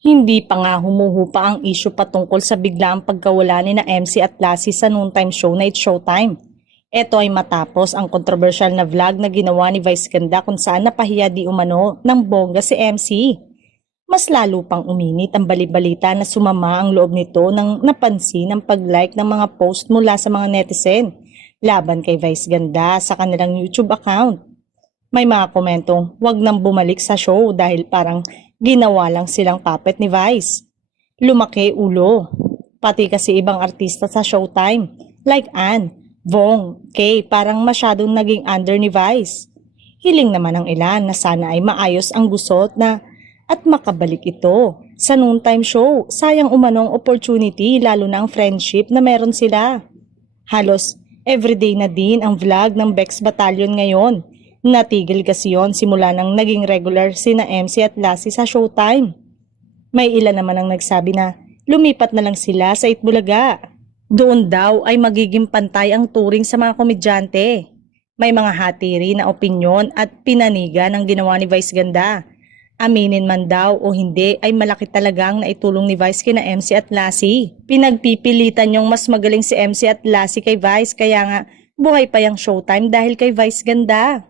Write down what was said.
Hindi pa nga humuhupa ang issue patungkol sa biglaang pagkawala ni na MC at Lassie sa noontime show na It's Showtime. Ito ay matapos ang kontrobersyal na vlog na ginawa ni Vice Ganda kung saan napahiya di umano ng bongga si MC. Mas lalo pang uminit ang balibalita na sumama ang loob nito nang napansin ang pag-like ng mga post mula sa mga netizen laban kay Vice Ganda sa kanilang YouTube account. May mga komentong wag nang bumalik sa show dahil parang ginawa lang silang puppet ni Vice. Lumaki ulo. Pati kasi ibang artista sa Showtime like Ann, Vong, Kay parang masyadong naging under ni Vice. Hiling naman ng ilan na sana ay maayos ang gusot na at makabalik ito sa noontime show. Sayang umanong opportunity lalo na ang friendship na meron sila. Halos everyday na din ang vlog ng Bex Battalion ngayon. Natigil kasi yon simula nang naging regular sina MC at Lassie sa Showtime. May ilan naman ang nagsabi na lumipat na lang sila sa Itbulaga. Doon daw ay magiging pantay ang touring sa mga komedyante. May mga hatiri na opinyon at pinaniga ng ginawa ni Vice Ganda. Aminin man daw o hindi ay malaki talagang naitulong ni Vice kina MC at Lassie. Pinagpipilitan yung mas magaling si MC at Lassie kay Vice kaya nga buhay pa yung Showtime dahil kay Vice Ganda.